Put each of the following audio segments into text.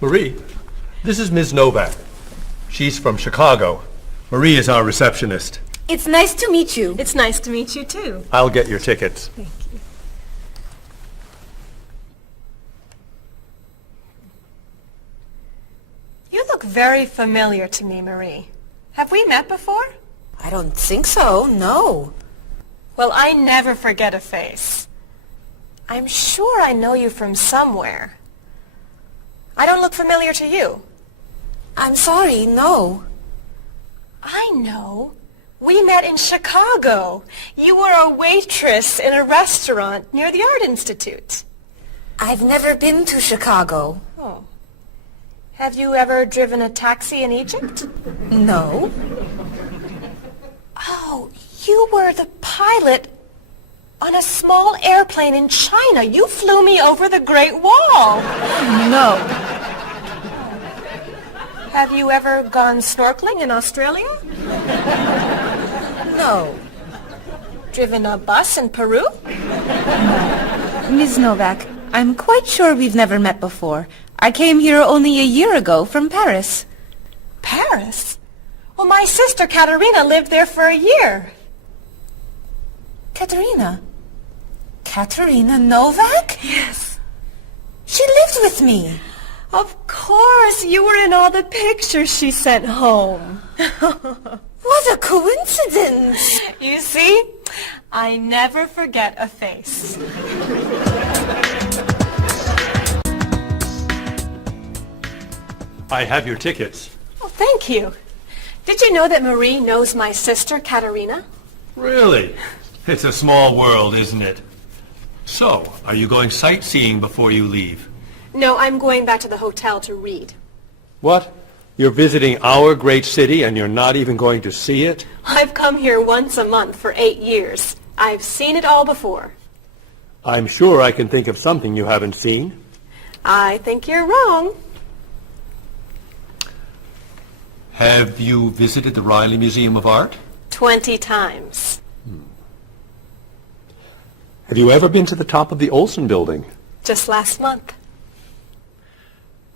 Marie, this is Ms. Novak. She's from Chicago. Marie is our receptionist. It's nice to meet you. It's nice to meet you, too. I'll get your tickets. Thank you. You look very familiar to me, Marie. Have we met before? I don't think so, no. Well, I never forget a face. I'm sure I know you from somewhere. I don't look familiar to you. I'm sorry, no. I know. We met in Chicago. You were a waitress in a restaurant near the Art Institute. I've never been to Chicago. Oh. Have you ever driven a taxi in Egypt? No. Oh, you were the pilot on a small airplane in China. You flew me over the Great Wall. No. Have you ever gone snorkeling in Australia? No. Driven a bus in Peru? Ms. Novak, I'm quite sure we've never met before. I came here only a year ago from Paris. Paris? Well, my sister Katerina lived there for a year. Katerina? Katerina Novak? Yes. She lived with me. Of course, you were in all the pictures she sent home. What a coincidence! You see, I never forget a face. I have your tickets. Oh, thank you. Did you know that Marie knows my sister Katerina? Really? It's a small world, isn't it? So, are you going sightseeing before you leave? No, I'm going back to the hotel to read. What? You're visiting our great city and you're not even going to see it? I've come here once a month for 8 years. I've seen it all before. I'm sure I can think of something you haven't seen. I think you're wrong. Have you visited the Riley Museum of Art? 20 times. Have you ever been to the top of the Olson building? Just last month.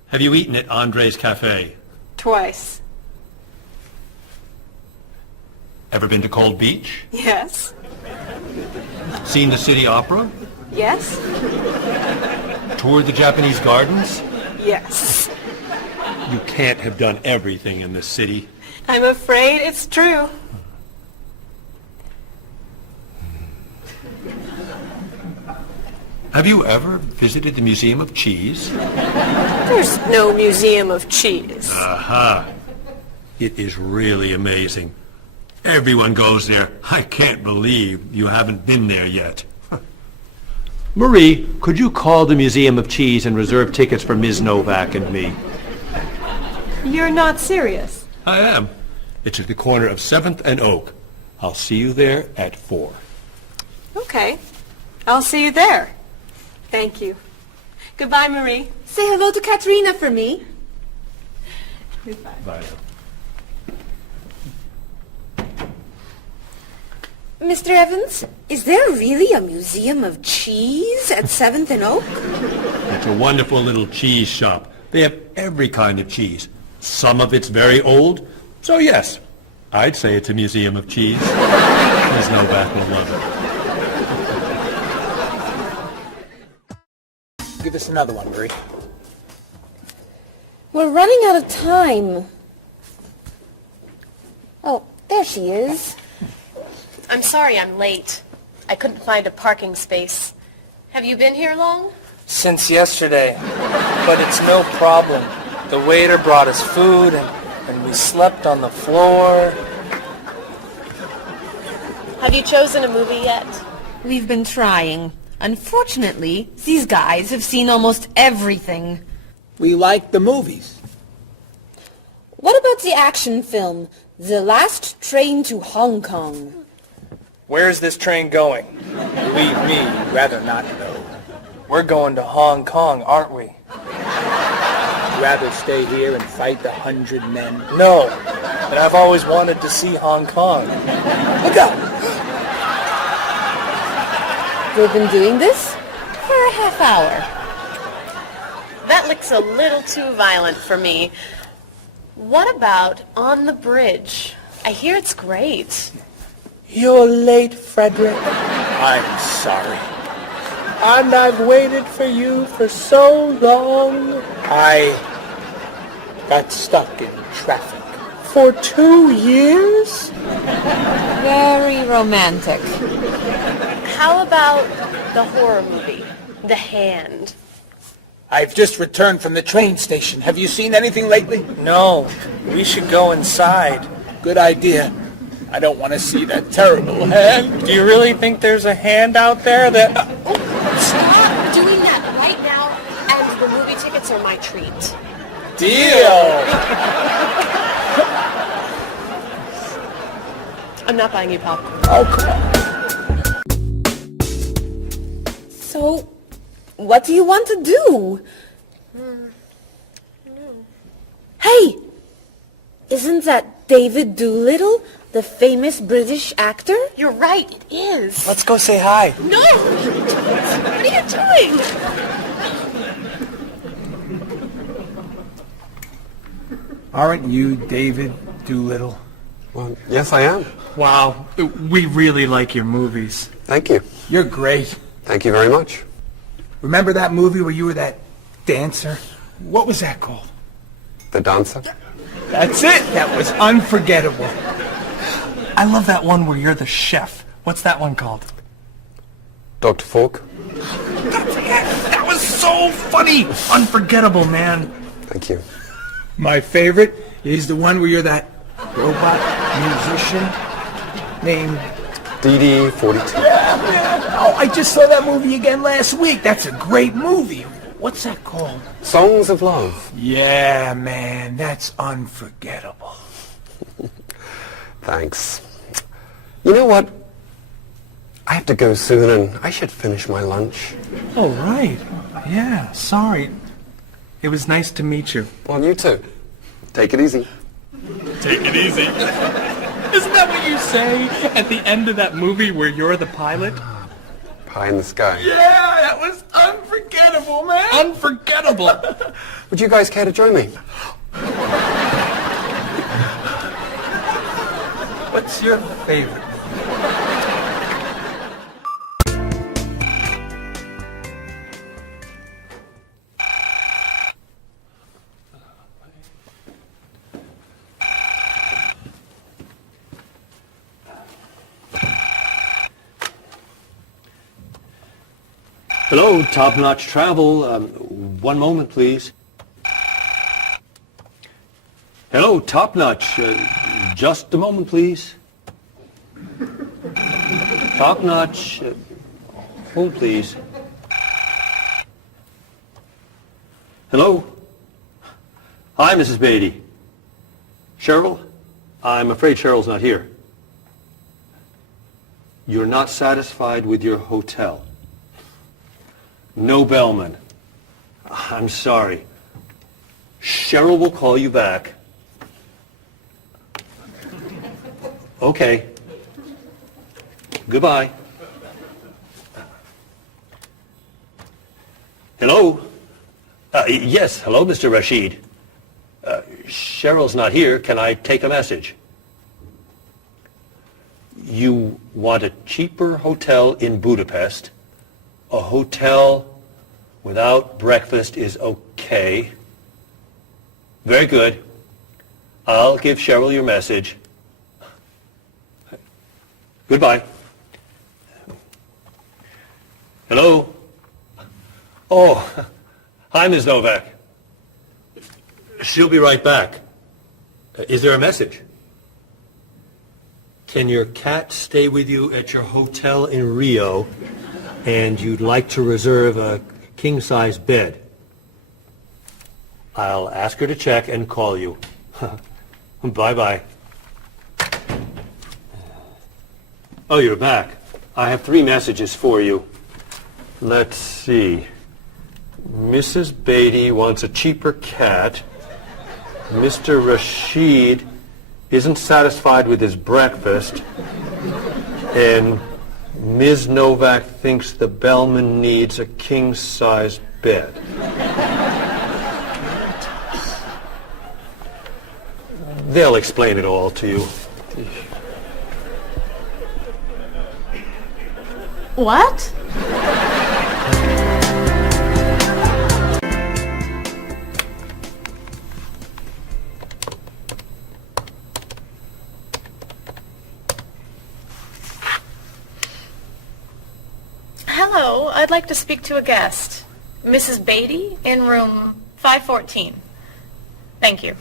Have you eaten at Andre's Cafe? Twice. Ever been to Cold Beach? Yes. Seen the City Opera? Yes. Toured the Japanese gardens? Yes. You can't have done everything in this city. I'm afraid it's true. Have you ever visited the Museum of Cheese? There's no museum of cheese. Aha. It is really amazing. Everyone goes there. I can't believe you haven't been there yet. Marie, could you call the Museum of Cheese and reserve tickets for Ms. Novak and me? You're not serious. I am. It's at the corner of 7th and Oak. I'll see you there at 4. Okay. I'll see you there. Thank you. Goodbye, Marie. Say hello to Katerina for me. Goodbye. Bye. Mr. Evans, is there really a museum of cheese at 7th and Oak? It's a wonderful little cheese shop. They have every kind of cheese. Some of it's very old. So yes, I'd say it's a museum of cheese. Ms. Novak will love it. Give us another one, Marie. We're running out of time. Oh, there she is. I'm sorry I'm late. I couldn't find a parking space. Have you been here long? Since yesterday. But it's no problem. The waiter brought us food and we slept on the floor. Have you chosen a movie yet? We've been trying. Unfortunately, these guys have seen almost everything. We like the movies. What about the action film, The Last Train to Hong Kong? Where's this train going? Believe me, rather not know. We're going to Hong Kong, aren't we? Rather stay here and fight the 100 men? No, but I've always wanted to see Hong Kong. Look out! We've been doing this for a half hour. That That looks a little too violent for me. What about On the Bridge? I hear it's great. You're late, Frederick. I'm sorry. And I've waited for you for so long. I got stuck in traffic for 2 years. Very romantic. How about the horror movie, The Hand? I've just returned from the train station. Have you seen anything lately? No, we should go inside. Good idea. I don't want to see that terrible hand. Do you really think there's a hand out there that... Stop doing that right now, and the movie tickets are my treat. Deal! I'm not buying you popcorn. Oh, come on. So, what do you want to do? Hey! Isn't that David Doolittle, the famous British actor? You're right, it is. Let's go say hi. No! What are you doing? Aren't you David Doolittle? Well, yes, I am. Wow, we really like your movies. Thank you. You're great. Thank you very much. Remember that movie where you were that dancer? What was that called? The Dancer? That's it. That was unforgettable. I love that one where you're the chef. What's that one called? Dr. Fork? That was so funny! Unforgettable, man. Thank you. My favorite is the one where you're that robot musician named... DD-42. Oh, I just saw that movie again last week. That's a great movie. What's that called? Songs of Love. Yeah, man, that's unforgettable. Thanks. You know what? I have to go soon and I should finish my lunch. Oh, right. Yeah, sorry. It was nice to meet you. Well, you too. Take it easy. Take it easy. Isn't that what you say at the end of that movie where you're the pilot? Pie in the sky. Yeah, that was unforgettable, man. Unforgettable. Would you guys care to join me? What's your favorite? Hello, Top Notch Travel. One moment, please. Hello, Top Notch. Just a moment, please. Top Notch. Hold, please. Hello? Hi, Mrs. Beatty. Cheryl? I'm afraid Cheryl's not here. You're not satisfied with your hotel? No bellman. I'm sorry. Cheryl will call you back. Okay. Goodbye. Hello? Yes, hello, Mr. Rashid. Cheryl's not here. Can I take a message? You want a cheaper hotel in Budapest? A hotel without breakfast is okay. Very good. I'll give Cheryl your message. Goodbye. Hello? Oh, hi, Ms. Novak. She'll be right back. Is there a message? Can your cat stay with you at your hotel in Rio, and you'd like to reserve a king-size bed? I'll ask her to check and call you. Bye-bye. Oh, you're back. I have 3 messages for you. Let's see. Mrs. Beatty wants a cheaper cat. Mr. Rashid isn't satisfied with his breakfast. And Ms. Novak thinks the bellman needs a king-size bed. They'll explain it all to you. What? Hello, I'd like to speak to a guest. Mrs. Beatty in room 514. Thank you.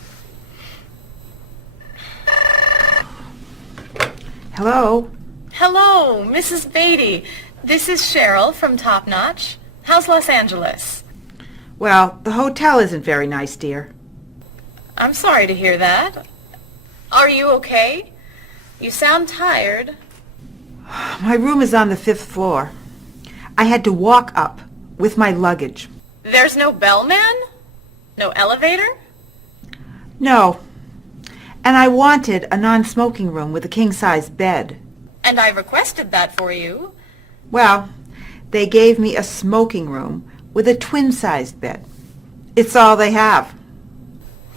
Hello? Hello, Mrs. Beatty. This is Cheryl from Top Notch. How's Los Angeles? Well, the hotel isn't very nice, dear. I'm sorry to hear that. Are you okay? You sound tired. My room is on the 5th floor. I had to walk up with my luggage. There's no bellman? No elevator? No. And I wanted a non-smoking room with a king-size bed. And I requested that for you. Well, they gave me a smoking room with a twin-sized bed. It's all they have.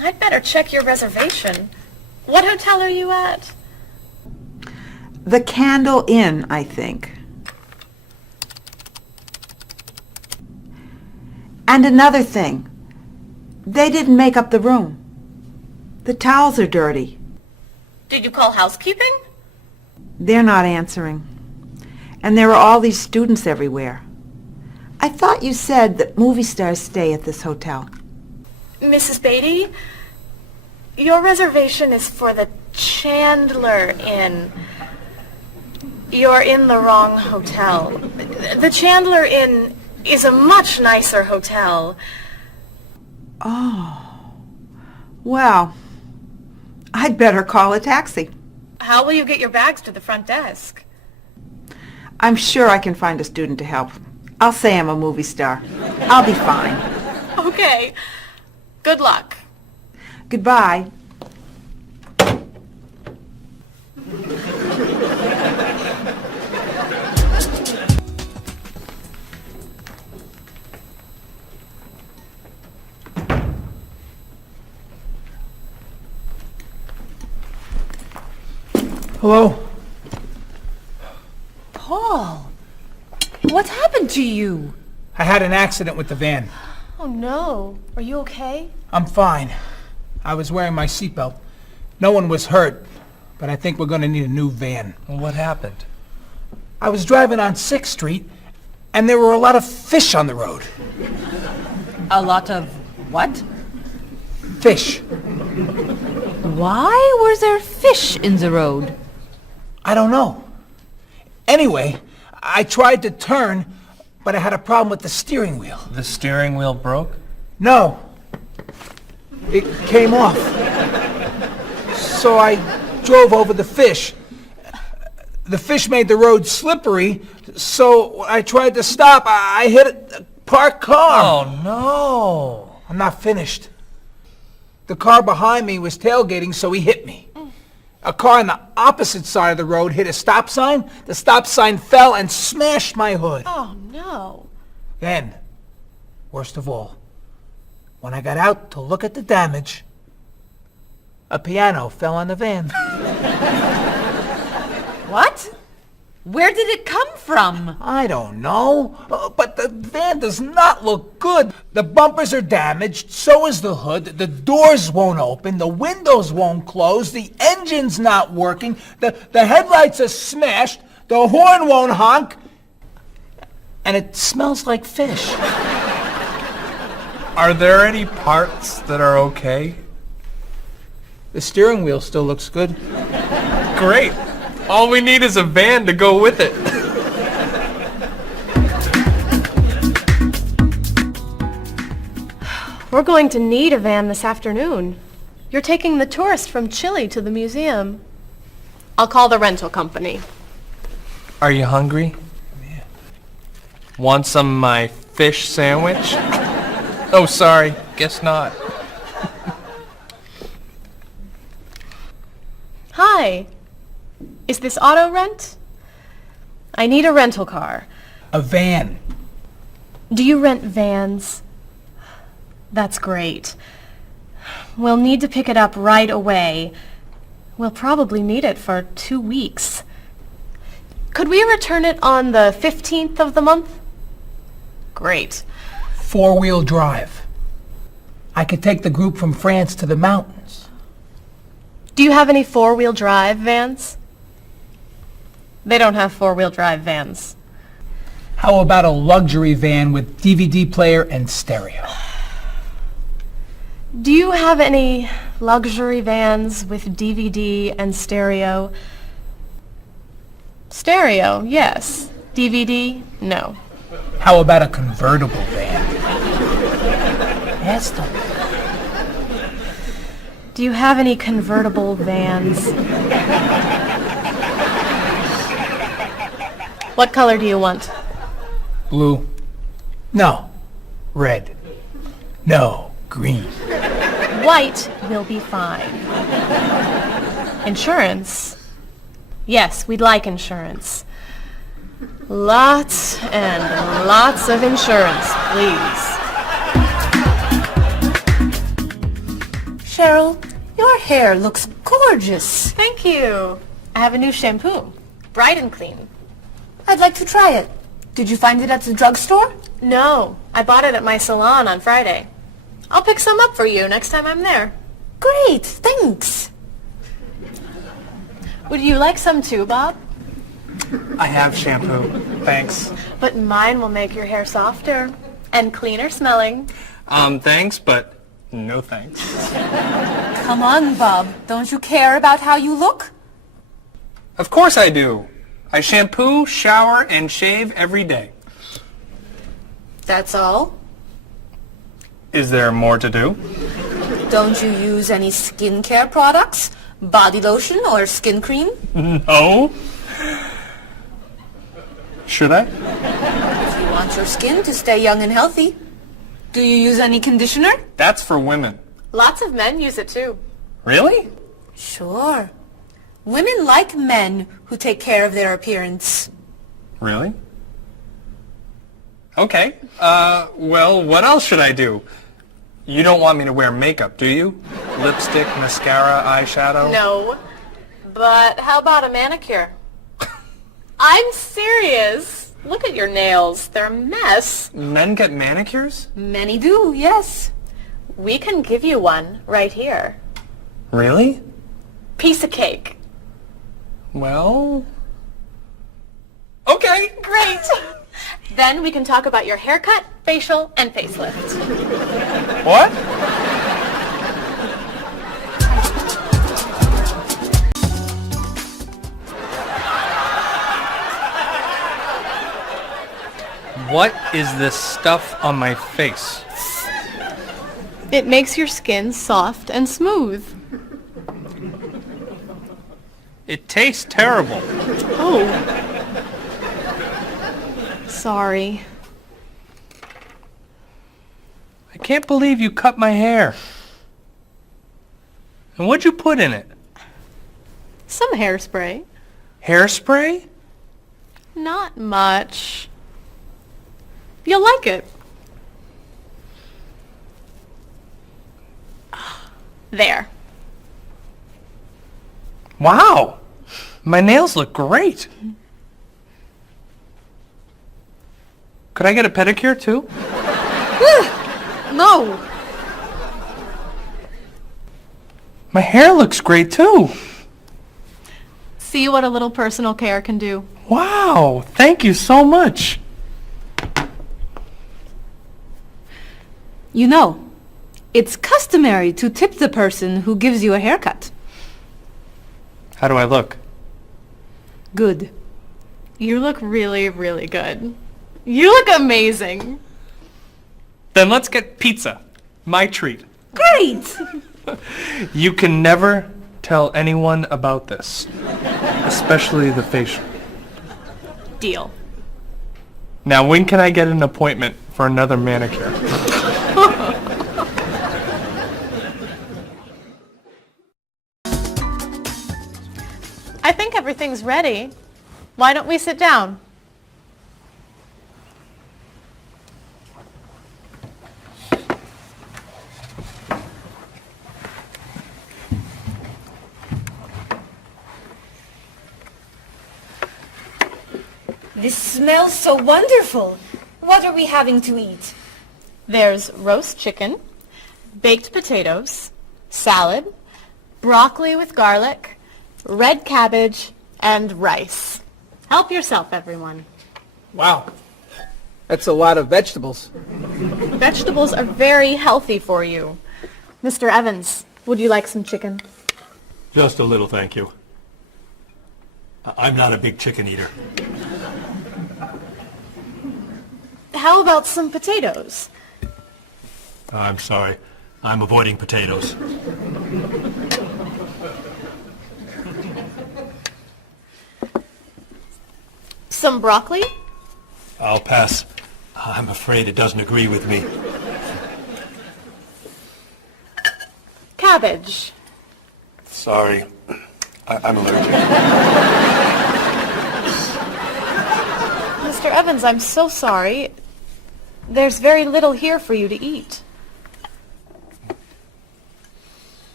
I'd better check your reservation. What hotel are you at? The Candle Inn, I think. And another thing. They didn't make up the room. The towels are dirty. Did you call housekeeping? They're not answering. And there are all these students everywhere. I thought you said that movie stars stay at this hotel. Mrs. Beatty, your reservation is for the Chandler Inn. You're in the wrong hotel. The Chandler Inn is a much nicer hotel. Oh. Well, I'd better call a taxi. How will you get your bags to the front desk? I'm sure I can find a student to help. I'll say I'm a movie star. I'll be fine. Okay. Good luck. Goodbye. Hello? Paul, what happened to you? I had an accident with the van. Oh no. Are you okay? I'm fine. I was wearing my seatbelt. No one was hurt, but I think we're going to need a new van. What happened? I was driving on 6th Street, and there were a lot of fish on the road. A lot of what? Fish. Why were there fish in the road? I don't know. Anyway, I tried to turn, but I had a problem with the steering wheel. The steering wheel broke? No. It came off. So I drove over the fish. The fish made the road slippery, so I tried to stop. I hit a parked car. Oh, no. I'm not finished. The car behind me was tailgating, so he hit me. A car on the opposite side of the road hit a stop sign. The stop sign fell and smashed my hood. Oh no. Then, worst of all, when I got out to look at the damage, a piano fell on the van. What? Where did it come from? I don't know, but the van does not look good. The bumpers are damaged, so is the hood, the doors won't open, the windows won't close, the engine's not working, the headlights are smashed, the horn won't honk, and it smells like fish. Are there any parts that are okay? The steering wheel still looks good. Great. All we need is a van to go with it. We're going to need a van this afternoon. You're taking the tourists from Chile to the museum. I'll call the rental company. Are you hungry? Yeah. Want some of my fish sandwich? Oh, sorry. Guess not. Hi. Is this auto rent? I need a rental car. A van. Do you rent vans? That's great. We'll need to pick it up right away. We'll probably need it for 2 weeks. Could we return it on the 15th of the month? Great. 4-wheel drive. I could take the group from France to the mountains. Do you have any 4-wheel drive vans? They don't have 4-wheel drive vans. How about a luxury van with DVD player and stereo? Do you have any luxury vans with DVD and stereo? Stereo, yes. DVD, no. How about a convertible van? Ask them. Do you have any convertible vans? What color do you want? Blue. No. Red. No. Green. White will be fine. Insurance? Yes, we'd like insurance. Lots and lots of insurance, please. Cheryl, your hair looks gorgeous. Thank you. I have a new shampoo. Bright and clean. I'd like to try it. Did you find it at the drugstore? No, I bought it at my salon on Friday. I'll pick some up for you next time I'm there. Great, thanks. Would you like some too, Bob? I have shampoo. Thanks. But mine will make your hair softer and cleaner smelling. Thanks, but no thanks. Come on, Bob. Don't you care about how you look? Of course I do. I shampoo, shower, and shave every day. That's all? Is there more to do? Don't you use any skincare products? Body lotion or skin cream? No. Should I? If you want your skin to stay young and healthy. Do you use any conditioner? That's for women. Lots of men use it too. Really? Sure. Women like men who take care of their appearance. Really? Okay. Well, what else should I do? You don't want me to wear makeup, do you? Lipstick, mascara, eyeshadow? No. But how about a manicure? I'm serious. Look at your nails. They're a mess. Men get manicures? Many do, yes. We can give you one right here. Really? Piece of cake. Well... Okay. Great. Then we can talk about your haircut, facial, and facelift. What? What is this stuff on my face? It makes your skin soft and smooth. It tastes terrible. Oh. Sorry. I can't believe you cut my hair. And what'd you put in it? Some hairspray. Hairspray? Not much. You'll like it. There. Wow! My nails look great. Could I get a pedicure too? No. My hair looks great too. See what a little personal care can do. Wow! Thank you so much. You know, it's customary to tip the person who gives you a haircut. How do I look? Good. You look really, really good. You look amazing. Then let's get pizza. My treat. Great! You can never tell anyone about this. Especially the facial. Deal. Now, when can I get an appointment for another manicure? I think everything's ready. Why don't we sit down? This smells so wonderful. What are we having to eat? There's roast chicken, baked potatoes, salad, broccoli with garlic, red cabbage, and rice. Help yourself, everyone. Wow. That's a lot of vegetables. Vegetables are very healthy for you. Mr. Evans, would you like some chicken? Just a little, thank you. I'm not a big chicken eater. How about some potatoes? I'm sorry. I'm avoiding potatoes. Some broccoli? I'll pass. I'm afraid it doesn't agree with me. Cabbage? Sorry. I'm allergic. Mr. Evans, I'm so sorry. There's very little here for you to eat.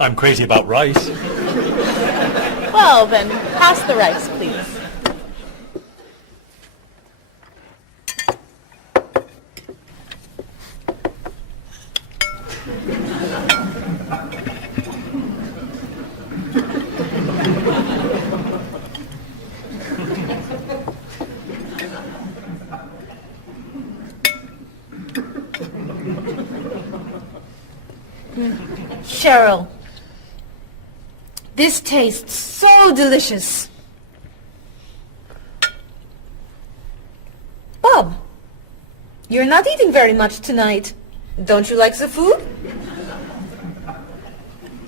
I'm crazy about rice. Well, then, pass the rice, please. Cheryl, this tastes so delicious. Bob, you're not eating very much tonight. Don't you like the food?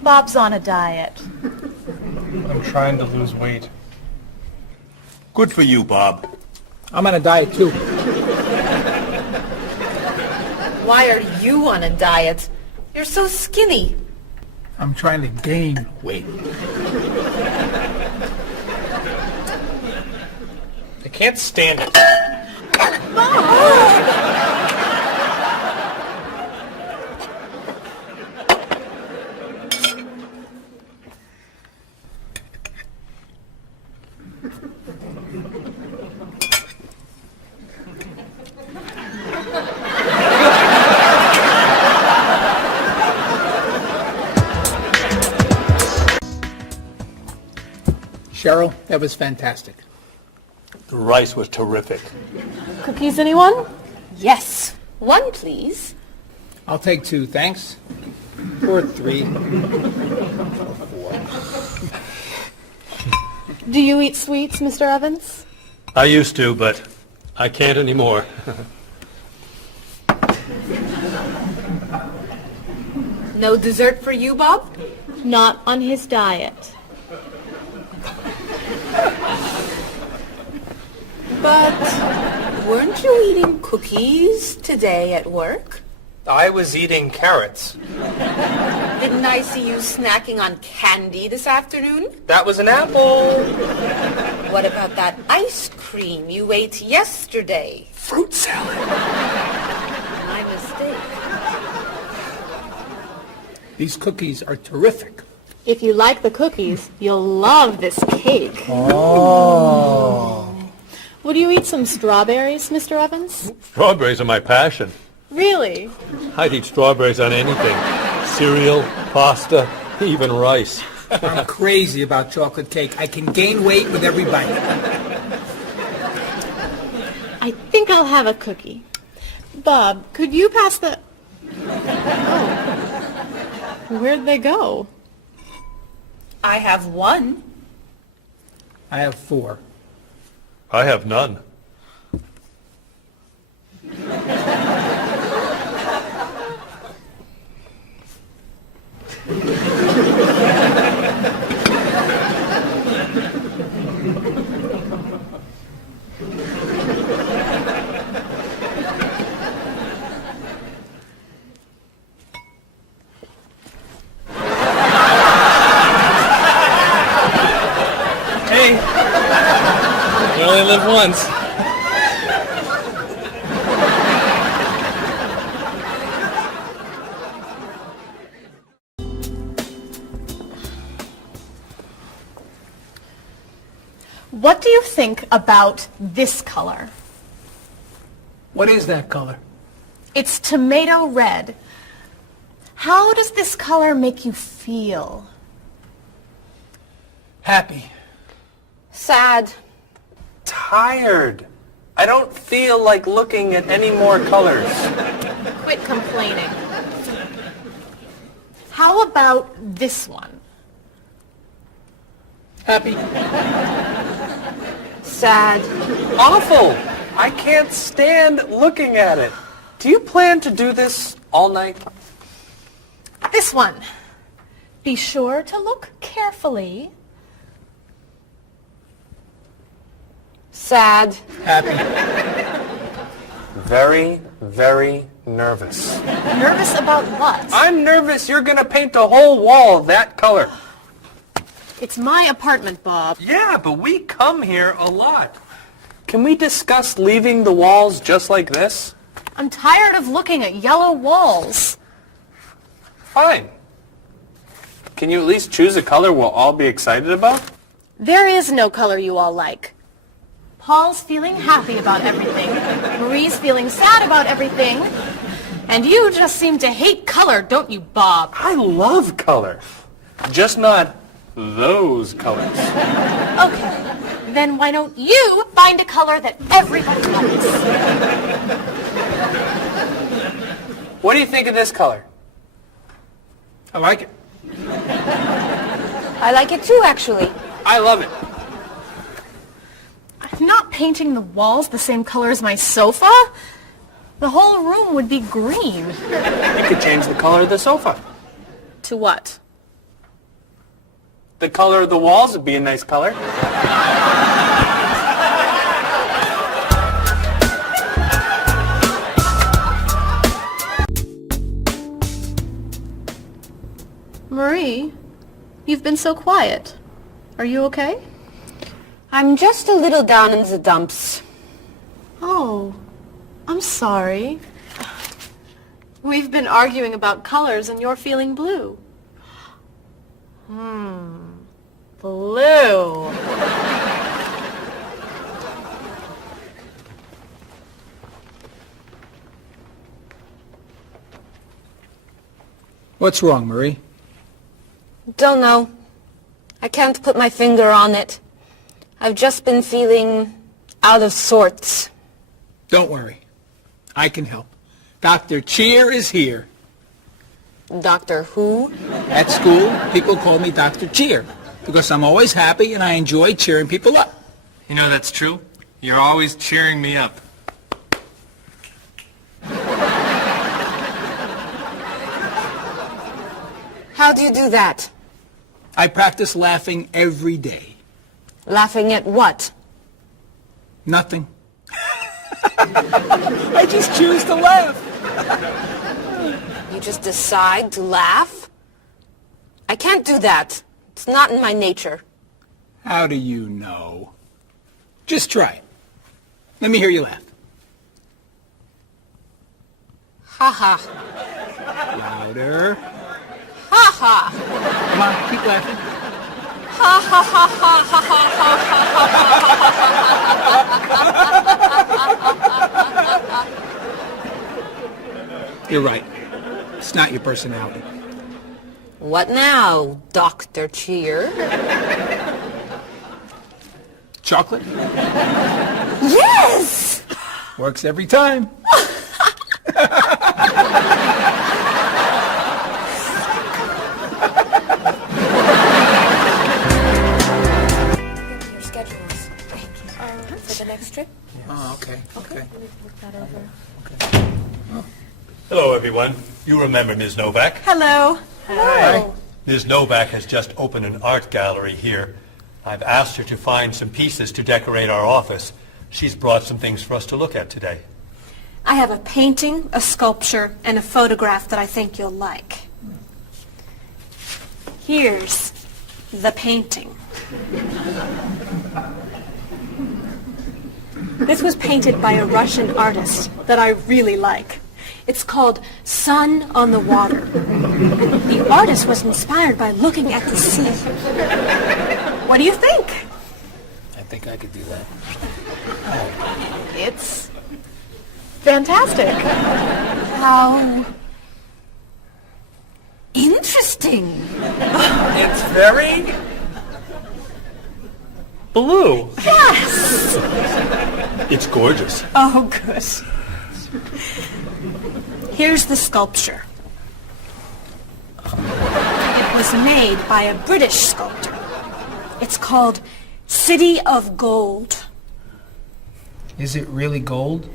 Bob's on a diet. I'm trying to lose weight. Good for you, Bob. I'm on a diet too. Why are you on a diet? You're so skinny. I'm trying to gain weight. I can't stand it. Cheryl, that was fantastic. The rice was terrific. Cookies, anyone? Yes. One, please. I'll take 2, thanks. Or 3. Do you eat sweets, Mr. Evans? I used to, but I can't anymore. No dessert for you, Bob? Not on his diet. But weren't you eating cookies today at work? I was eating carrots. Didn't I see you snacking on candy this afternoon? That was an apple. What about that ice cream you ate yesterday? Fruit salad. My mistake. These cookies are terrific. If you like the cookies, you'll love this cake. Oh. Would you eat some strawberries, Mr. Evans? Strawberries are my passion. Really? I'd eat strawberries on anything. Cereal, pasta, even rice. I'm crazy about chocolate cake. I can gain weight with every bite. I think I'll have a cookie. Bob, could you pass the... Oh. Where'd they go? I have one. I have 4. I have none. Hey, you only live once. What do you think about this color? What is that color? It's tomato red. How does this color make you feel? Happy. Sad. Tired. I don't feel like looking at any more colors. Quit complaining. How about this one? Happy. Sad. Awful. I can't stand looking at it. Do you plan to do this all night? This one. Be sure to look carefully. Sad. Happy. Very, very nervous. Nervous about what? I'm nervous you're gonna paint the whole wall that color. It's my apartment, Bob. Yeah, but we come here a lot. Can we discuss leaving the walls just like this? I'm tired of looking at yellow walls. Fine. Can you at least choose a color we'll all be excited about? There is no color you all like. Paul's feeling happy about everything. Marie's feeling sad about everything. And you just seem to hate color, don't you, Bob? I love color. Just not those colors. Okay, then why don't you find a color that everybody likes? What do you think of this color? I like it. I like it too, actually. I love it. I'm not painting the walls the same color as my sofa. The whole room would be green. You could change the color of the sofa. To what? The color of the walls would be a nice color. Marie, you've been so quiet. Are you okay? I'm just a little down in the dumps. Oh, I'm sorry. We've been arguing about colors and you're feeling blue. Blue. What's wrong, Marie? Don't know. I can't put my finger on it. I've just been feeling out of sorts. Don't worry. I can help. Dr. Cheer is here. Doctor who? At school, people call me Dr. Cheer because I'm always happy and I enjoy cheering people up. You know that's true. You're always cheering me up. How do you do that? I practice laughing every day. Laughing at what? Nothing. I just choose to laugh. You just decide to laugh? I can't do that. It's not in my nature. How do you know? Just try it. Let me hear you laugh. Ha ha. Louder. Ha ha. Come on, keep laughing. Ha ha ha ha ha ha ha. You're right. It's not your personality. What now, Dr. Cheer? Chocolate? Yes! Works every time. Your schedules. For the next trip? Oh, okay. Hello, everyone. You remember Ms. Novak? Hello. Hello. Ms. Novak has just opened an art gallery here. I've asked her to find some pieces to decorate our office. She's brought some things for us to look at today. I have a painting, a sculpture, and a photograph that I think you'll like. Here's the painting. This was painted by a Russian artist that I really like. It's called Sun on the Water. The artist was inspired by looking at the sea. What do you think? I think I could do that. It's fantastic. How interesting. It's very Blue. Yes. It's gorgeous. Oh, good. Here's the sculpture. It was made by a British sculptor. It's called City of Gold. Is it really gold?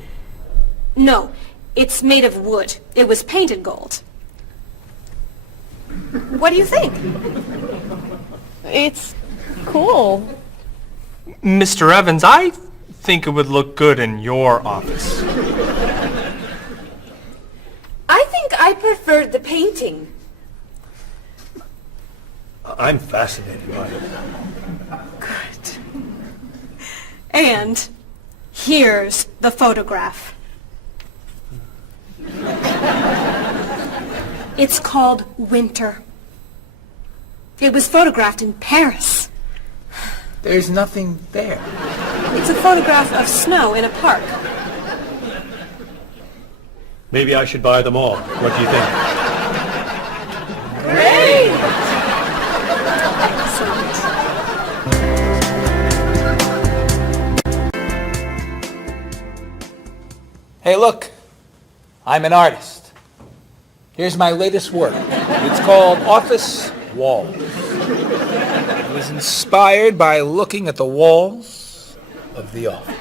No, it's made of wood. It was painted gold. What do you think? It's cool. Mr. Evans, I think it would look good in your office. I think I preferred the painting. I'm fascinated by it. Good. And here's the photograph. It's called Winter. It was photographed in Paris. There's nothing there. It's a photograph of snow in a park. Maybe I should buy them all. What do you think? Great! Hey, look. I'm an artist. Here's my latest work. It's called Office Walls. It was inspired by looking at the walls of the office.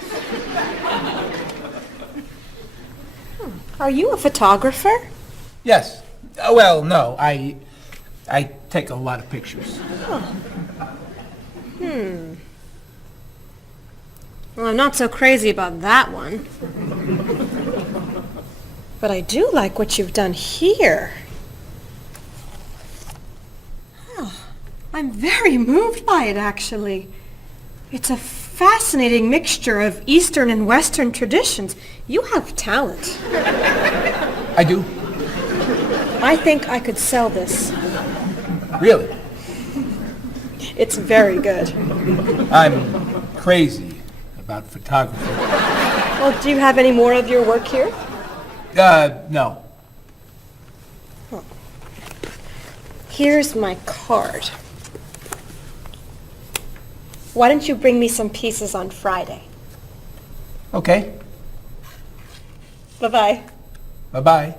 Are you a photographer? Yes. Well, no. I take a lot of pictures. Well, I'm not so crazy about that one. But I do like what you've done here. Oh, I'm very moved by it, actually. It's a fascinating mixture of Eastern and Western traditions. You have talent. I do. I think I could sell this. Really? It's very good. I'm crazy about photography. Well, do you have any more of your work here? No. Here's my card. Why don't you bring me some pieces on Friday? Okay. Bye-bye. Bye-bye.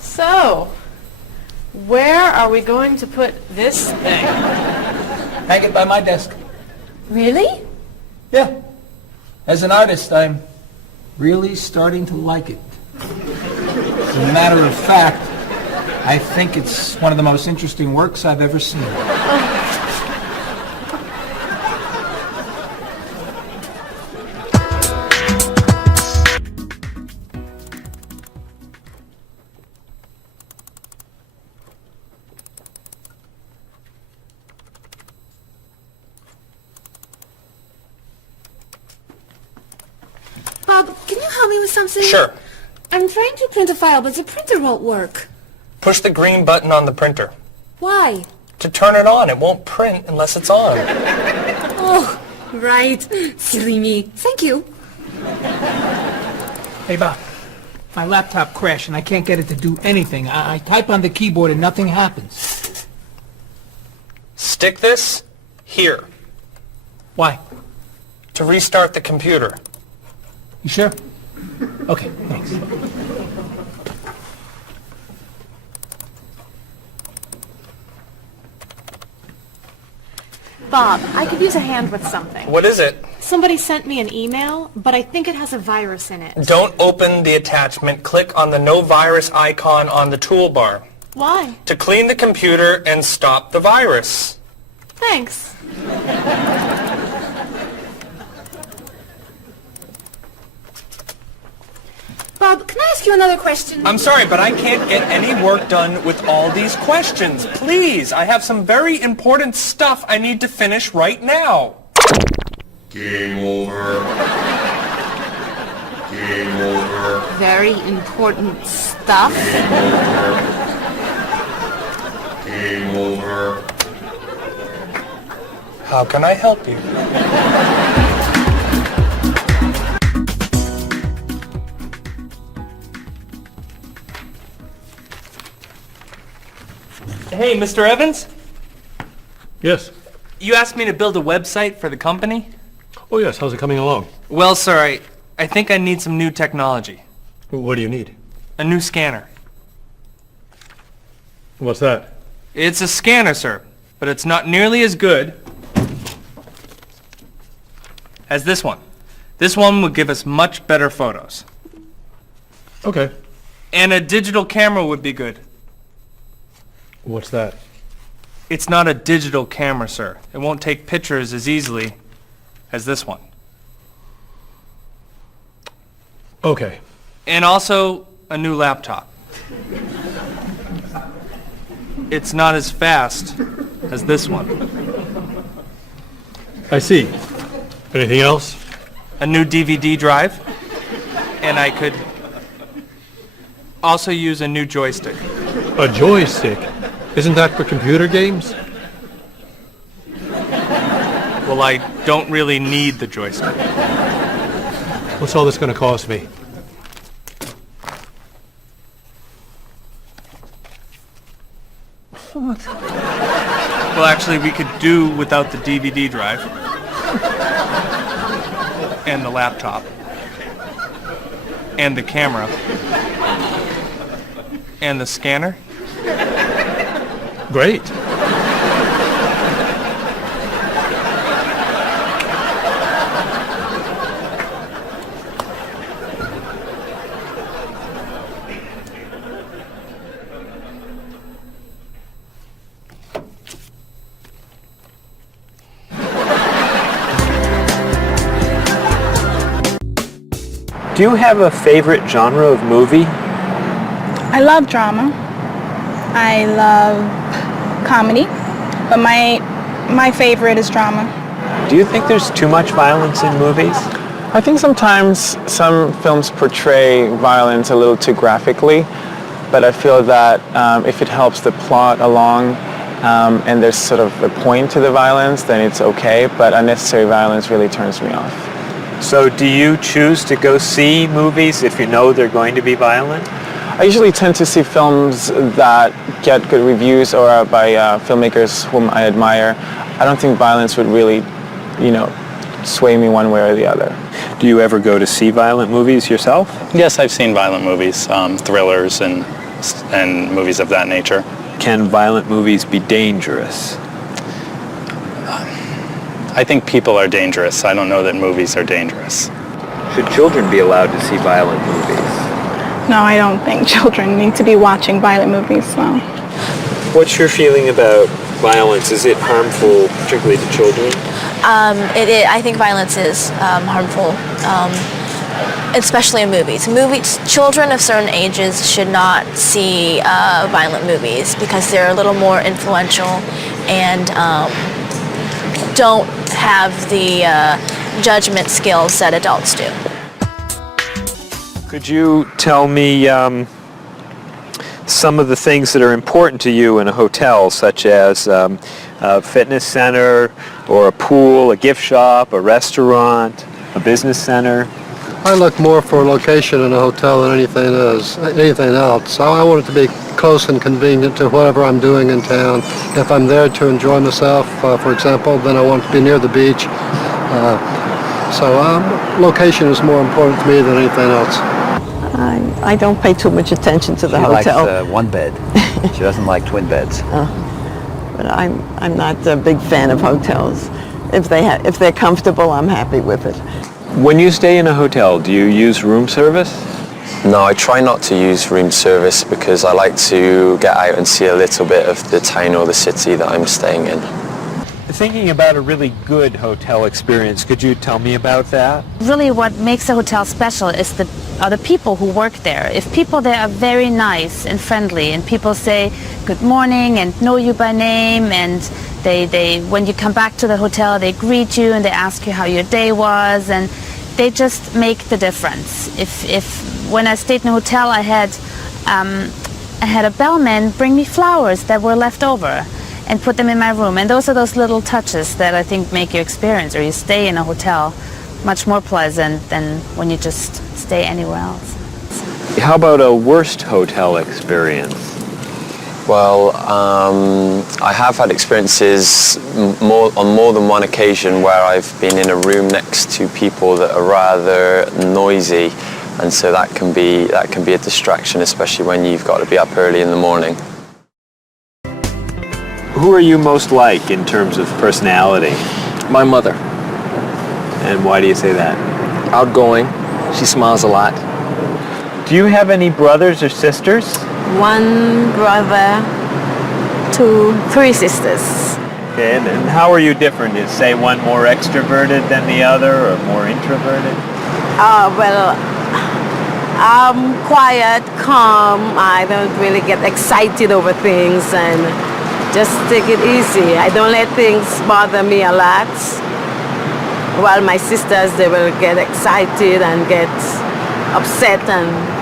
So, where are we going to put this thing? Hang it by my desk. Really? Yeah. As an artist, I'm really starting to like it. As a matter of fact, I think it's one of the most interesting works I've ever seen. Bob, can you help me with something? Sure. I'm trying to print a file, but the printer won't work. Push the green button on the printer. Why? To turn it on. It won't print unless it's on. Oh, right. Silly me. Thank you. Hey, Bob. My laptop crashed and I can't get it to do anything. I type on the keyboard and nothing happens. Stick this here Why? to restart the computer. You sure? Okay, thanks. Bob, I could use a hand with something. What is it? Somebody sent me an email, but I think it has a virus in it. Don't open the attachment. Click on the no virus icon on the toolbar Why? to clean the computer and stop the virus. Thanks. Bob, can I ask you another question? I'm sorry, but I can't get any work done with all these questions. Please, I have some very important stuff I need to finish right now. Game over. Game over. very important stuff. Game over. How can I help you? Hey, Mr. Evans? Yes. You asked me to build a website for the company? Oh, yes. How's it coming along? Well, sir, I think I need some new technology. What do you need? A new scanner. What's that? It's a scanner, sir, but it's not nearly as good as this one. This one would give us much better photos. Okay. And a digital camera would be good. What's that? It's not a digital camera, sir. It won't take pictures as easily as this one. Okay. And also a new laptop. It's not as fast as this one. I see. Anything else? A new DVD drive. And I could also use a new joystick. A joystick? Isn't that for computer games? Well, I don't really need the joystick. What's all this going to cost me? Well, actually, we could do without the DVD drive. And the laptop. And the camera. And the scanner. Great. Do you have a favorite genre of movie? I love drama. I love comedy, but my favorite is drama. Do you think there's too much violence in movies? I think sometimes some films portray violence a little too graphically, but I feel that if it helps the plot along and there's sort of a point to the violence, then it's okay, but unnecessary violence really turns me off. So do you choose to go see movies if you know they're going to be violent? I usually tend to see films that get good reviews or are by filmmakers whom I admire. I don't think violence would really, sway me one way or the other. Do you ever go to see violent movies yourself? Yes, I've seen violent movies, thrillers and movies of that nature. Can violent movies be dangerous? I think people are dangerous. I don't know that movies are dangerous. Should children be allowed to see violent movies? No, I don't think children need to be watching violent movies, no. What's your feeling about violence? Is it harmful, particularly to children? I think violence is harmful, especially in movies. Children of certain ages should not see violent movies because they're a little more influential and don't have the judgment skills that adults do. Could you tell me some of the things that are important to you in a hotel, such as a fitness center, or a pool, a gift shop, a restaurant, a business center? I look more for a location in a hotel than anything else. I want it to be close and convenient to whatever I'm doing in town. If I'm there to enjoy myself, for example, then I want to be near the beach. So location is more important to me than anything else. I don't pay too much attention to the hotel. She likes one bed. She doesn't like twin beds. But I'm not a big fan of hotels. If they're comfortable, I'm happy with it. When you stay in a hotel, do you use room service? No, I try not to use room service because I like to get out and see a little bit of the town or the city that I'm staying in. Thinking about a really good hotel experience, could you tell me about that? Really what makes a hotel special is are the people who work there. If people there are very nice and friendly and people say good morning and know you by name and they when you come back to the hotel they greet you and they ask you how your day was and they just make the difference. If when I stayed in a hotel, I had a bellman bring me flowers that were left over and put them in my room. And those are those little touches that I think make your experience, or you stay in a hotel, much more pleasant than when you just stay anywhere else. How about a worst hotel experience? Well, I have had experiences on more than one occasion where I've been in a room next to people that are rather noisy, and so that can be a distraction, especially when you've got to be up early in the morning. Who are you most like in terms of personality? My mother. And why do you say that? Outgoing. She smiles a lot. Do you have any brothers or sisters? One brother, three sisters. Okay, and how are you different? Is, say, one more extroverted than the other, or more introverted? Well, I'm quiet, calm. I don't really get excited over things and just take it easy. I don't let things bother me a lot. While my sisters, they will get excited and get upset, and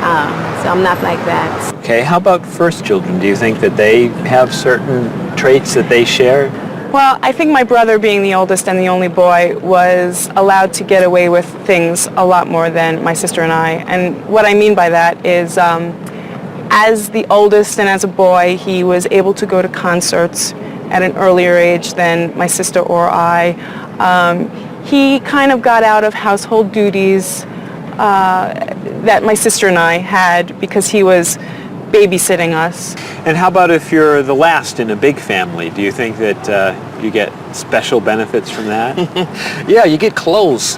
so I'm not like that. Okay, how about first children? Do you think that they have certain traits that they share? Well, I think my brother, being the oldest and the only boy, was allowed to get away with things a lot more than my sister and I. And what I mean by that is, as the oldest and as a boy, he was able to go to concerts at an earlier age than my sister or I. He kind of got out of household duties that my sister and I had because he was babysitting us. And how about if you're the last in a big family? Do you think that you get special benefits from that? Yeah, you get clothes.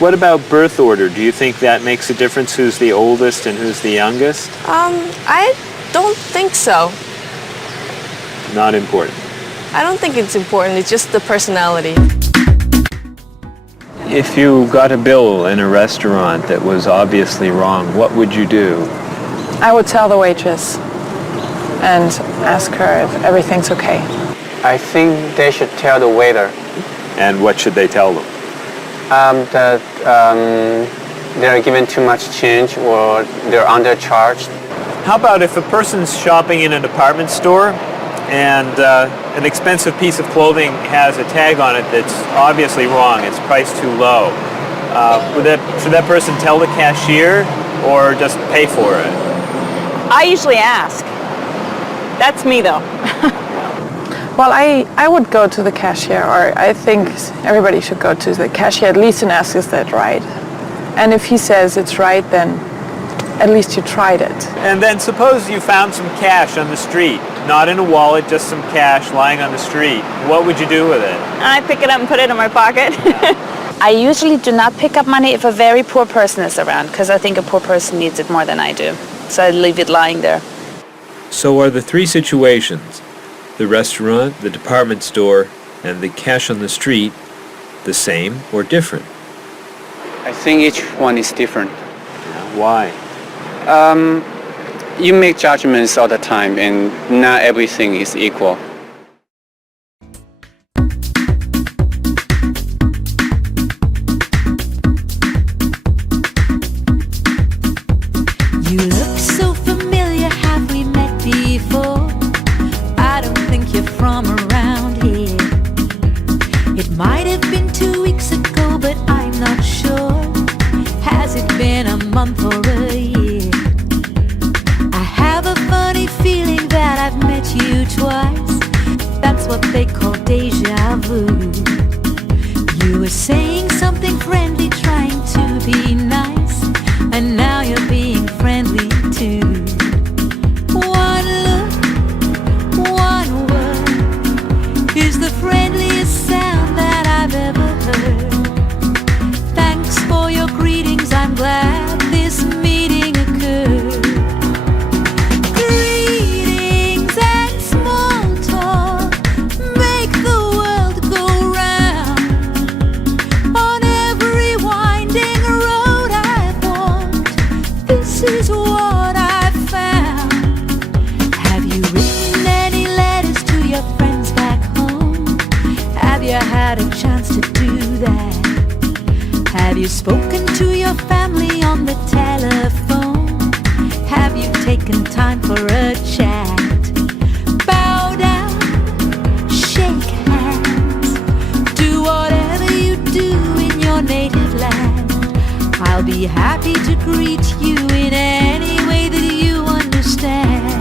What about birth order? Do you think that makes a difference who's the oldest and who's the youngest? I don't think so. Not important. I don't think it's important. It's just the personality. If you got a bill in a restaurant that was obviously wrong, what would you do? I would tell the waitress and ask her if everything's okay. I think they should tell the waiter. And what should they tell them? That they're given too much change or they're undercharged. How about if a person's shopping in a department store and an expensive piece of clothing has a tag on it that's obviously wrong, it's priced too low. Should that person tell the cashier or just pay for it? I usually ask. That's me though. Well, I would go to the cashier, or I think everybody should go to the cashier at least and ask, is that right? And if he says it's right, then at least you tried it. And then suppose you found some cash on the street, not in a wallet, just some cash lying on the street. What would you do with it? I pick it up and put it in my pocket. I usually do not pick up money if a very poor person is around, because I think a poor person needs it more than I do. So I leave it lying there. So are the three situations, the restaurant, the department store, and the cash on the street, the same or different? I think each one is different. Why? You make judgments all the time, and not everything is equal. You look so familiar, have we met before? I don't think you're from around here. It might have been 2 weeks ago, but I'm not sure. Has it been a month or a year? I have a funny feeling that I've met you twice. That's what they call deja vu. You were saying something friendly, trying to be nice, and now you're being friendly too. One look, one word is the friendliest sound that I've ever heard. Thanks for your greetings, I'm glad this meeting occurred. Greetings and small talk make the world go round. On every winding road I've walked, this is what I found. Have you written any letters to your friends back home? Have you had a chance to do that? Have Have you spoken to your family on the telephone? Have you taken time for a chat? Bow down, shake hands, do whatever you do in your native land. I'll be happy to greet you in any way that you understand.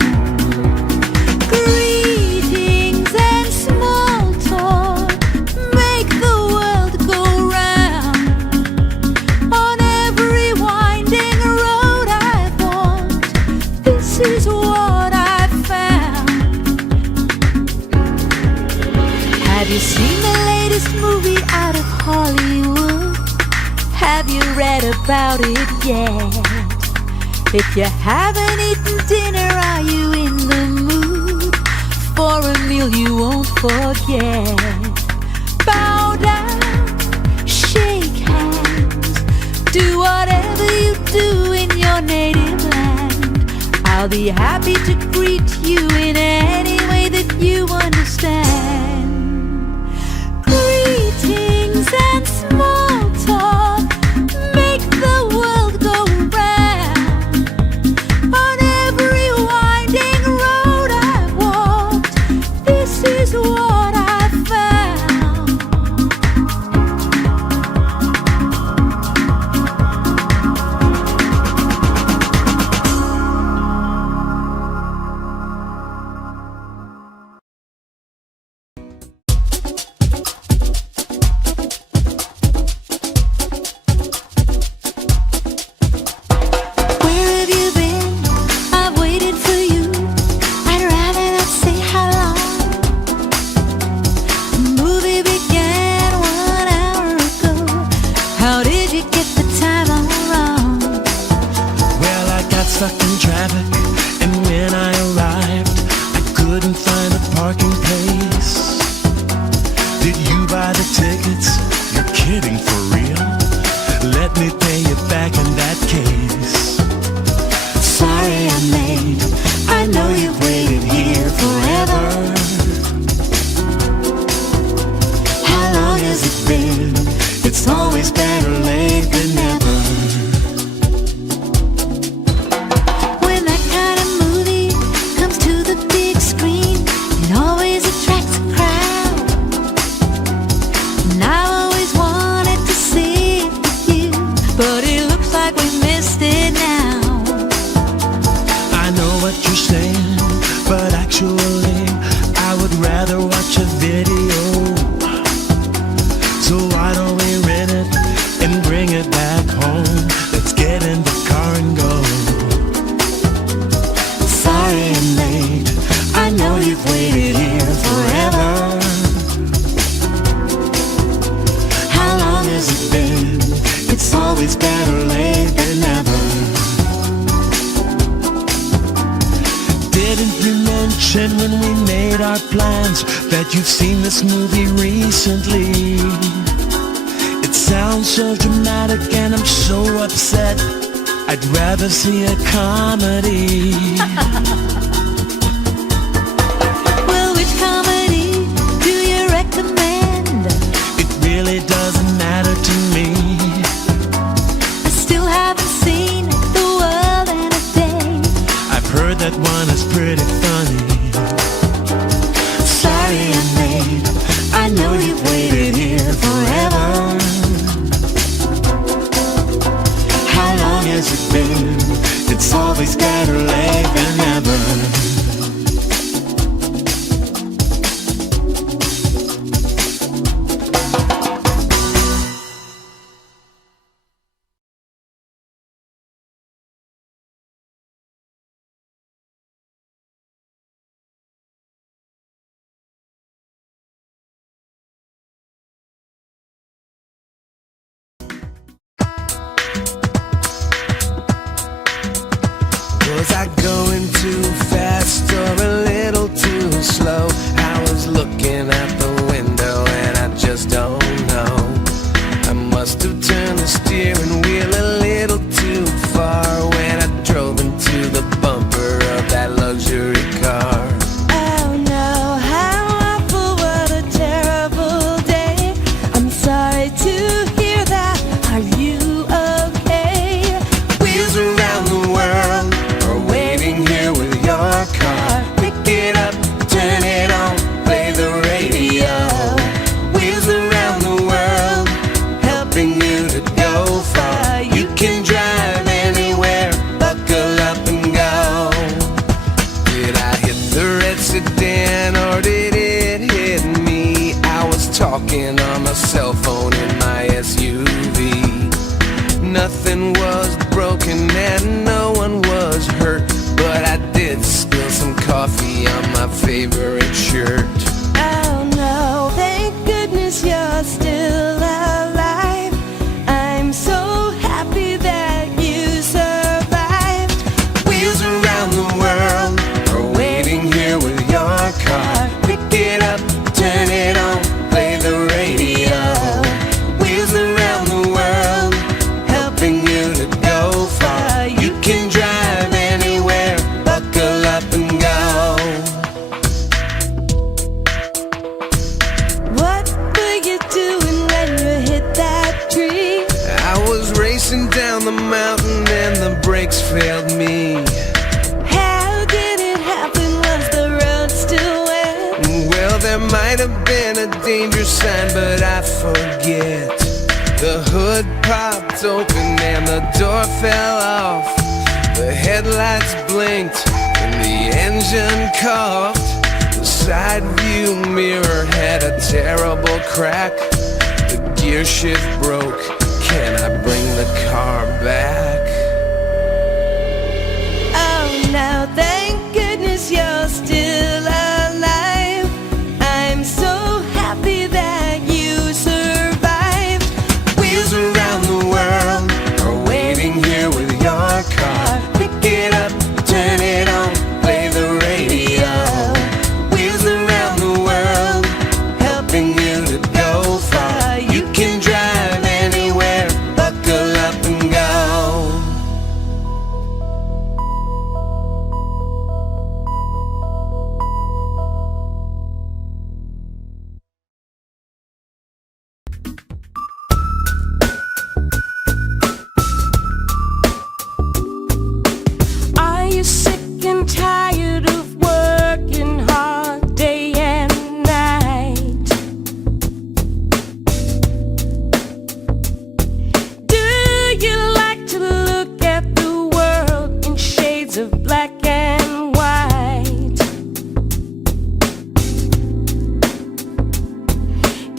Greetings and small talk make the world go round. On every winding road I've walked, this is what I've found. Have you seen the latest movie out of Hollywood? Have you read about it yet? If you haven't eaten dinner, are you in the mood for a meal you won't forget? Bow down, shake hands, do whatever you do in your native land. I'll be happy to greet you in any way that you understand. Greetings and small talk make the world go round. On every winding road I've walked, this is what I've found. Where have you been? I've waited for you. I'd rather not say how long. The movie began 1 hour ago. How did you get the time all wrong? Well, I got stuck in traffic, and when I arrived, I couldn't find a parking place. Did you buy the tickets? You're kidding, for real? Let me pay you back in that case. Sorry I'm late. I know you've waited here forever. How long has it been? It's always better late than never. When that kind of movie comes to the big screen, it always attracts a crowd. And I always wanted to see it with you, but it looks like we missed it now. I know what you're saying, but actually, I would rather watch a video. So why don't we rent it and bring it back home? Let's get in the car and go. Sorry I'm late. I know you've waited here forever. How long has it been? It's always better late than never. Didn't you mention when we made our plans that you've seen this movie recently? It sounds so dramatic and I'm so upset. I'd rather see a comedy. Well, which comedy do you recommend? It really doesn't matter to me. I still haven't seen The World in a Day. I've heard that one is pretty funny. Sorry I'm late. I know you've waited here forever. How long has it been? It's always better late than never. Was I going too fast or a little too slow? I was looking out the window and I just don't know. I must have turned the steering wheel a little too far when I drove into the bumper of that luxury car. Oh no, how awful, what a terrible day. I'm sorry to hear that. Are you failed me. How did it happen? Was the road still wet? Well, there might have been a danger sign, but I forget. The hood popped open and the door fell off. The headlights blinked and the engine coughed. The side view mirror had a terrible crack. The gear shift broke. Can I bring the car back? Oh no, thank goodness you're still alive. I'm so happy that you survived. Wheels around the world are waiting here with your car. Pick it up, turn it on, play the radio. Wheels around the world, helping you to go far. You can drive anywhere, buckle up and go. Are you sick and tired of working hard day and night? Do you like to look at the world in shades of black and white?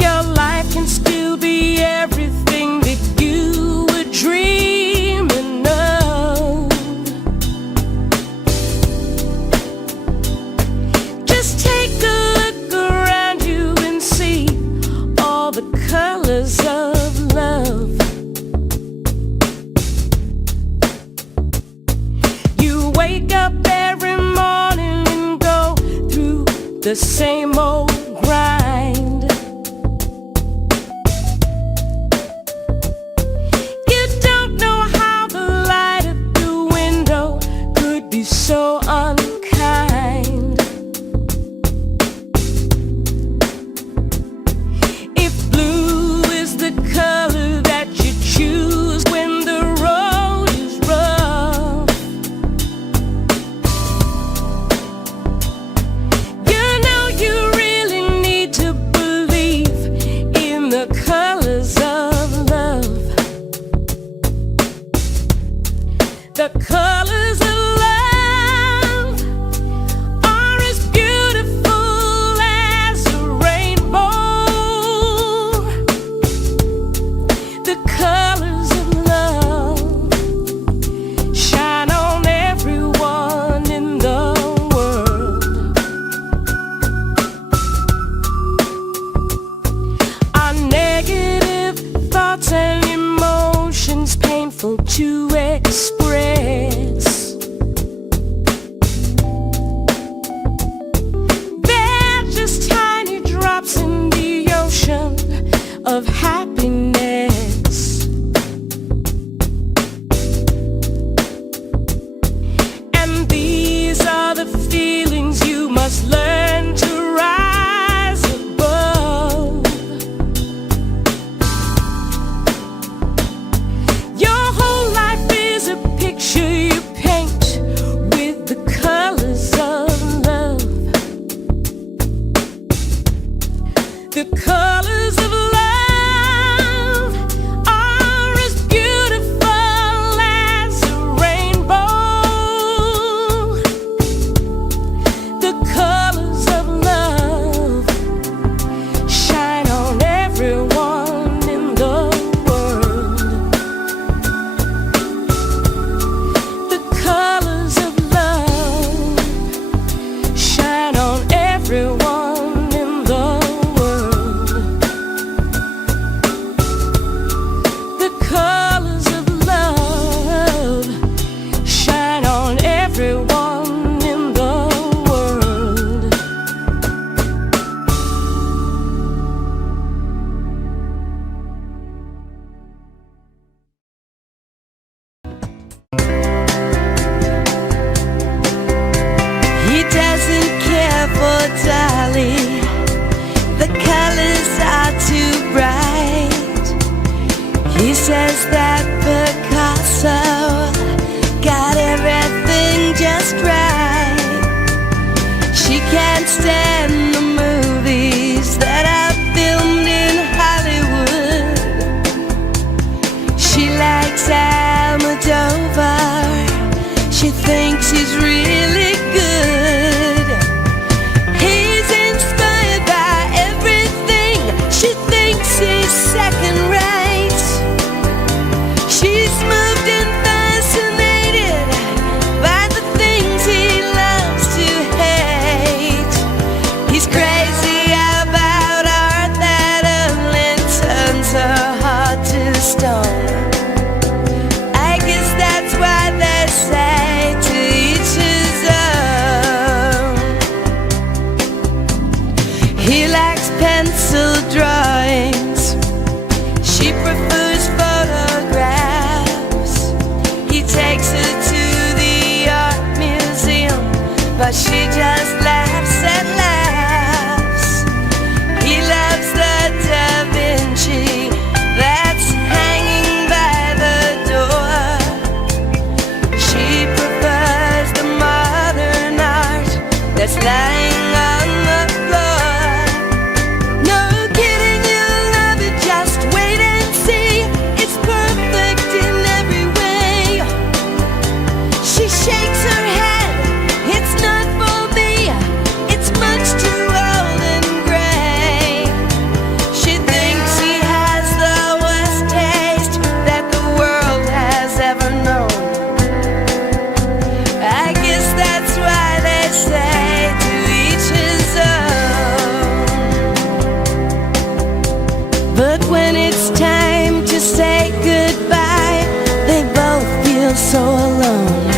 Your life can still be everything that you were dreaming of. Just take a look around you and see all the colors of love. You wake up every morning and go through the same old grind. You don't know how the light at the window could be so unkind. If blue is the color that you choose when the road is rough, you know you really need to believe in the colors of love. The colors of love are as beautiful as a rainbow. The colors of love shine on everyone in the world. Our negative thoughts and emotions painful to express. They're just tiny drops in the ocean of happiness. And these are the feelings you must learn to rise above. Your whole life is a picture you paint with the colors of love. The colors of love are as beautiful as a rainbow. The colors of love shine on everyone in the world. The colors of love shine on everyone in the world. The colors of love shine on everyone in the world. He doesn't care for Dolly. The colors are too bright. He says that Picasso got She thinks he's really good. He's inspired by everything. She thinks he's second rate. She's moved and fascinated by the things he loves to hate. He's crazy about art that only turns her heart to stone. I guess that's why they say to each his own. He likes pencil drawings. She prefers photographs. He takes her to the art museum, but she just laughs and laughs. He loves the Da Vinci that's hanging by the door. She prefers the modern art that's lying on the floor. No kidding, you'll love it, just wait and see. It's perfect in every way. She shakes her head, it's not for me. It's much too old and gray. She thinks he has the worst taste that the world has ever known. I guess that's why they say to each his own. But when it's time to say goodbye, they both feel so alone.